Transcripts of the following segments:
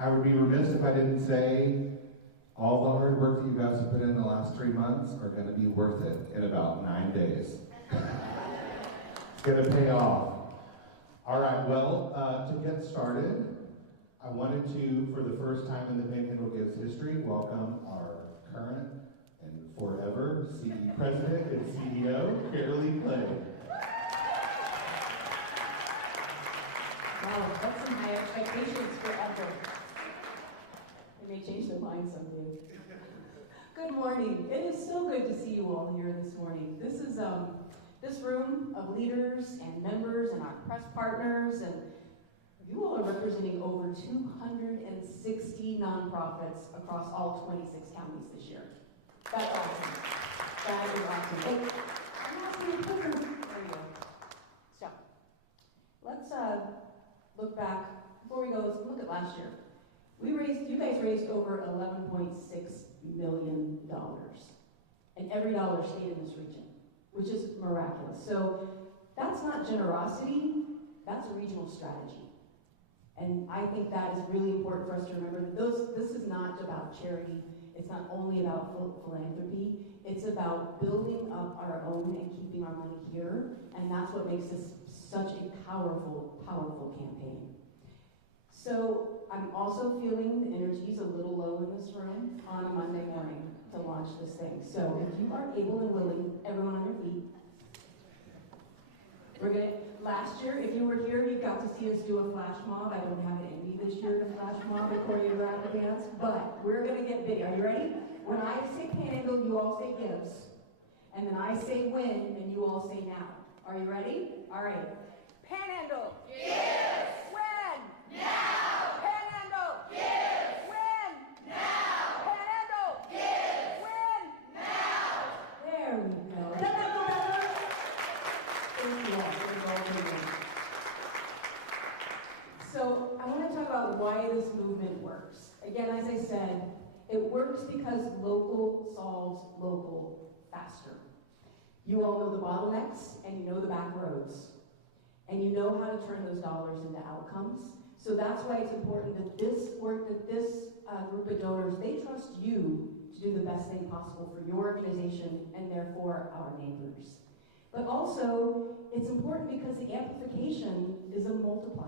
I would be remiss if I didn't say all the hard work that you guys have put in the last 3 months are going to be worth it in about 9 days. It's going to pay off. All right, well, to get started, I wanted to, for the first time in the Panhandle Gives history, welcome our current and forever President and CEO, Carolee Clay. Wow, that's some high expectations forever. They may change their mind someday. Good morning. It is so good to see you all here this morning. This is this room of leaders and members and our press partners, and you all are representing over 260 nonprofits across all 26 counties this year. That's awesome. That is awesome. There you go. So, let's look back. Before we go, let's look at last year. You guys raised over $11.6 million. And every dollar stayed in this region, which is miraculous. So that's not generosity, that's a regional strategy. And I think that is really important for us to remember that this is not about charity. It's not only about philanthropy. It's about building up our own and keeping our money here. And that's what makes this such a powerful, powerful campaign. So I'm also feeling the energy's a little low in this room on a Monday morning to launch this thing. So if you are able and willing, everyone on your feet. Last year, if you were here, you got to see us do a flash mob. I don't have it in me this year to flash mob and choreograph a dance, but we're gonna get big. Are you ready? When I say Panhandle, you all say Gives. And then I say when, and you all say now. Are you ready? All right. Panhandle Gives. When? Now. Panhandle Gives. When? Now. Panhandle Gives. When? Now. There we go. Thank you all. So I want to talk about why this movement works. Again, as I said, it works because local solves local faster. You all know the bottlenecks, and you know the back roads. And you know how to turn those dollars into outcomes. So that's why it's important that this group of donors, they trust you to do the best thing possible for your organization and therefore our neighbors. But also, it's important because the amplification is a multiplier.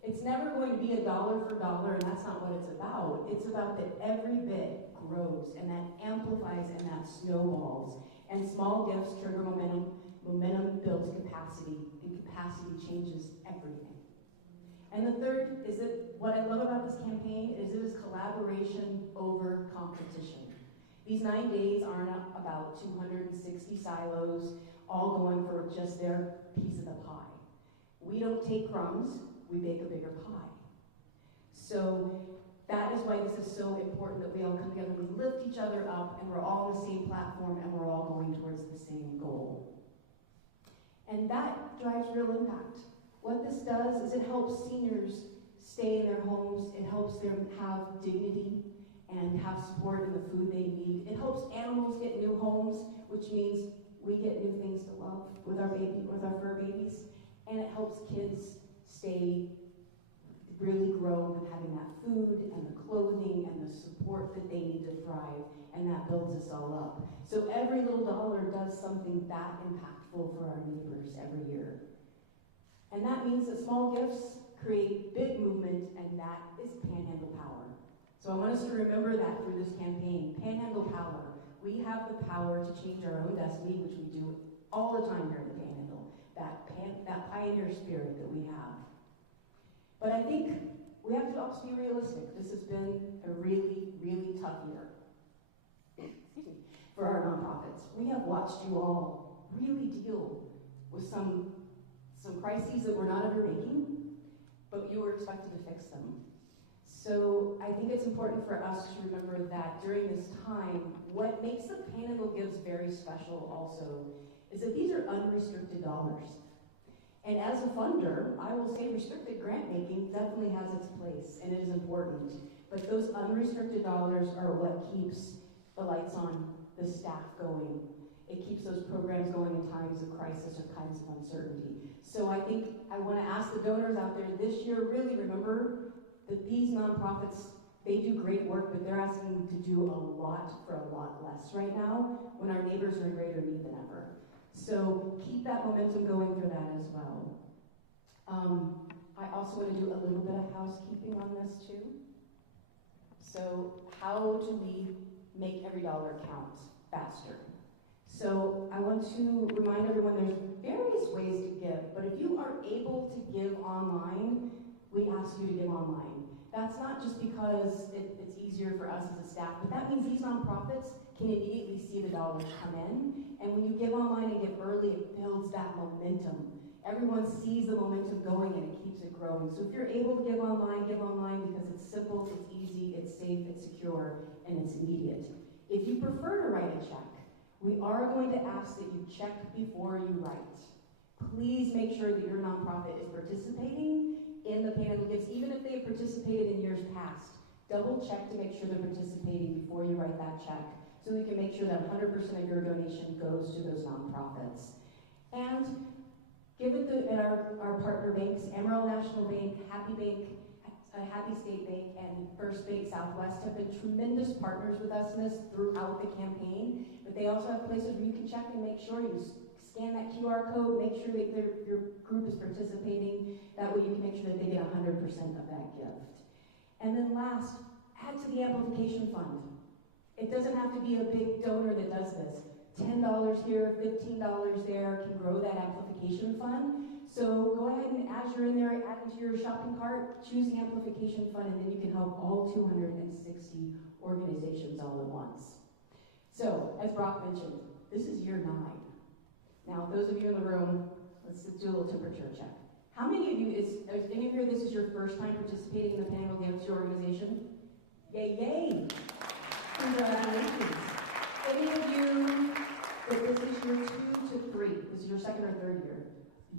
It's never going to be a dollar for dollar, and that's not what it's about. It's about that every bit grows, and that amplifies, and that snowballs. And small gifts trigger momentum, momentum builds capacity, and capacity changes everything. And the third is that what I love about this campaign is it is collaboration over competition. These 9 days aren't about 260 silos all going for just their piece of the pie. We don't take crumbs, we bake a bigger pie. So that is why this is so important that we all come together, we lift each other up, and we're all on the same platform, and we're all going towards the same goal. And that drives real impact. What this does is it helps seniors stay in their homes, it helps them have dignity and have support in the food they need. It helps animals get new homes, which means we get new things to love with our fur babies, and it helps kids stay really grown with having that food and the clothing and the support that they need to thrive, and that builds us all up. So every little dollar does something that impactful for our neighbors every year. And that means that small gifts create big movement, and that is Panhandle power. So I want us to remember that through this campaign. Panhandle power. We have the power to change our own destiny, which we do all the time here in the Panhandle. That pioneer spirit that we have. But I think we have to also be realistic. This has been a really, really tough year for our nonprofits. We have watched you all really deal with some crises that were not of your making, but you were expected to fix them. So I think it's important for us to remember that during this time, what makes the Panhandle Gives very special also is that these are unrestricted dollars. And as a funder, I will say restricted grant making definitely has its place, and it is important. But those unrestricted dollars are what keeps the lights on, the staff going. It keeps those programs going in times of crisis or times of uncertainty. So I think I want to ask the donors out there this year, really remember that these nonprofits, they do great work, but they're asking to do a lot for a lot less right now when our neighbors are in greater need than ever. So keep that momentum going for that as well. I also want to do a little bit of housekeeping on this too. So how do we make every dollar count faster? So I want to remind everyone there's various ways to give, but if you are able to give online, we ask you to give online. That's not just because it's easier for us as a staff, but that means these nonprofits can immediately see the dollars come in, and when you give online and give early, it builds that momentum. Everyone sees the momentum going and it keeps it growing. So if you're able to give online because it's simple, it's easy, it's safe, it's secure, and it's immediate. If you prefer to write a check, we are going to ask that you check before you write. Please make sure that your nonprofit is participating in the Panhandle Gives, even if they've participated in years past. Double check to make sure they're participating before you write that check, so we can make sure that 100% of your donation goes to those nonprofits. And give it at our partner banks, Amarillo National Bank, Happy Bank, Happy State Bank, and First Bank Southwest have been tremendous partners with us in this throughout the campaign, but they also have places where you can check and make sure you scan that QR code, make sure that your group is participating. That way you can make sure that they get 100% of that gift. And then last, add to the amplification fund. It doesn't have to be a big donor that does this. $10 here, $15 there can grow that amplification fund. So go ahead and as you're in there, add into your shopping cart, choose the amplification fund, and then you can help all 260 organizations all at once. So, as Brock mentioned, this is year 9. Now, those of you in the room, let's do a little temperature check. How many of you, is any of you, this is your first time participating in the Panhandle Gives, your organization? Yay, yay! Congratulations. Any of you that this is your 2 to 3, this is your second or third year?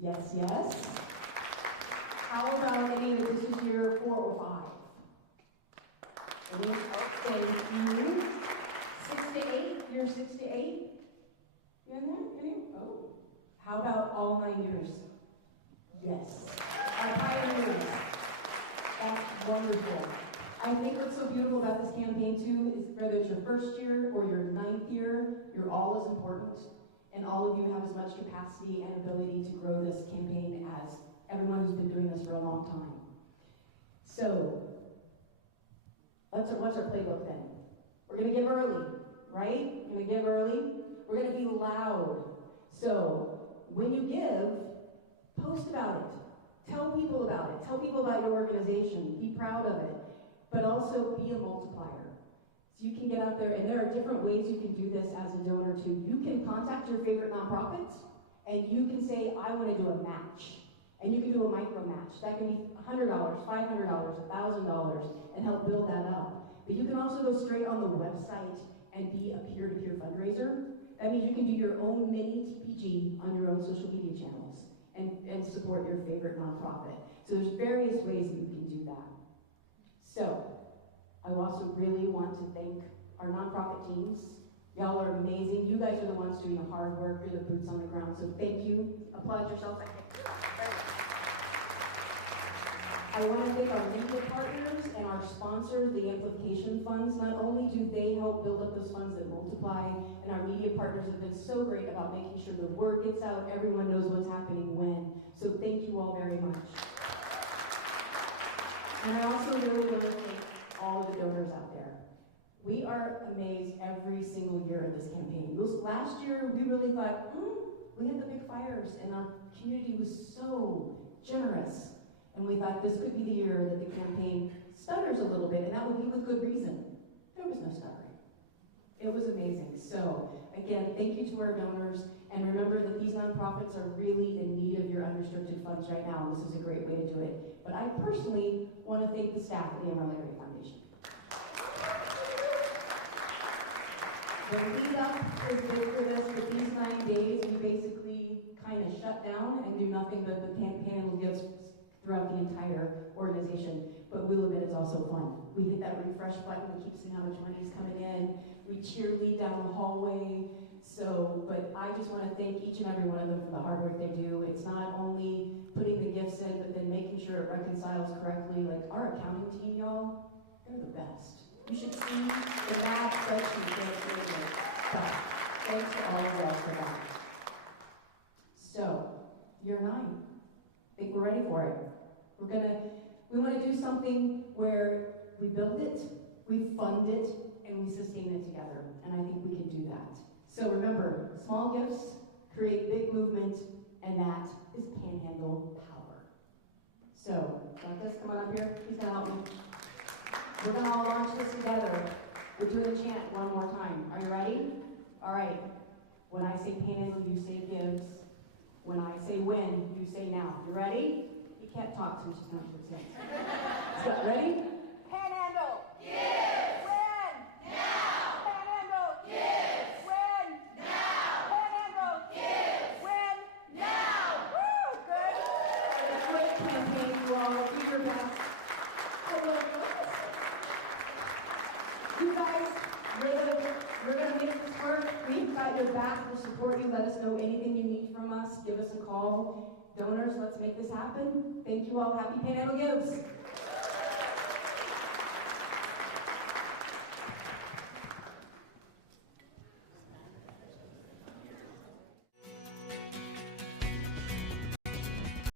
Yes, yes. How about any that this is year 4 or 5? Any? Thank you. 6 to 8, year 6 to 8? You in there? Any? Oh. How about all 9 years? Yes. Our pioneers. That's wonderful. I think what's so beautiful about this campaign too is whether it's your first year or your 9th year, you're all as important, and all of you have as much capacity and ability to grow this campaign as everyone who's been doing this for a long time. So, what's our playbook then? We're going to give early, right? We're going to give early. We're going to be loud. So, when you give, post about it. Tell people about it. Tell people about your organization. Be proud of it. But also be a multiplier. So you can get out there, and there are different ways you can do this as a donor too. You can contact your favorite nonprofits, and you can say, I want to do a match. And you can do a micro match. That can be $100, $500, $1,000, and help build that up. But you can also go straight on the website and be a peer-to-peer fundraiser. That means you can do your own mini TPG on your own social media channels and support your favorite nonprofit. So there's various ways that you can do that. So, I also really want to thank our nonprofit teams. Y'all are amazing. You guys are the ones doing the hard work. You're the boots on the ground. So thank you. Applaud yourselves. I want to thank our media partners and our sponsors, the amplification funds. Not only do they help build up those funds that multiply, and our media partners have been so great about making sure the word gets out, everyone knows what's happening when. So thank you all very much. And I also really want to thank all of the donors out there. We are amazed every single year in this campaign. Last year, we really thought, we had the big fires, and our community was so generous. And we thought this could be the year that the campaign stutters a little bit, and that would be with good reason. There was no stuttering. It was amazing. So, again, thank you to our donors, and remember that these nonprofits are really in need of your unrestricted funds right now, and this is a great way to do it. But I personally want to thank the staff at the Amarillo Area Foundation. The lead up is big for this, but these 9 days, we basically kind of shut down and do nothing but the Panhandle Gives throughout the entire organization. But we'll admit it's also fun. We hit that refresh button, we keep seeing how much money is coming in, we cheerlead down the hallway. So, but I just want to thank each and every one of them for the hard work they do. It's not only putting the gifts in, but then making sure sure it reconciles correctly. Like our accounting team, y'all, they're the best. You should see the math spreadsheet. But thanks to all of y'all for that. So, year 9. I think we're ready for it. We want to do something where we build it, we fund it, and we sustain it together. And I think we can do that. So remember, small gifts create big movement, and that is Panhandle power. So, Douglas, come on up here. He's going to help me. We're going to all launch this together. We're doing the chant one more time. Are you ready? All right. When I say Panhandle, you say gives. When I say when, you say now. You ready? You can't talk to me. She's not sure sense. So, ready? Panhandle. Gives. When? Now. Panhandle. Gives. When? Now. Panhandle. Gives. When? Now. Woo! Good. Great campaign, you all. Do your best. You guys, we're going to make this work. We've got your back. We'll support you. Let us know anything you need from us. Give us a call. Donors, let's make this happen. Thank you all. Happy Panhandle Gives.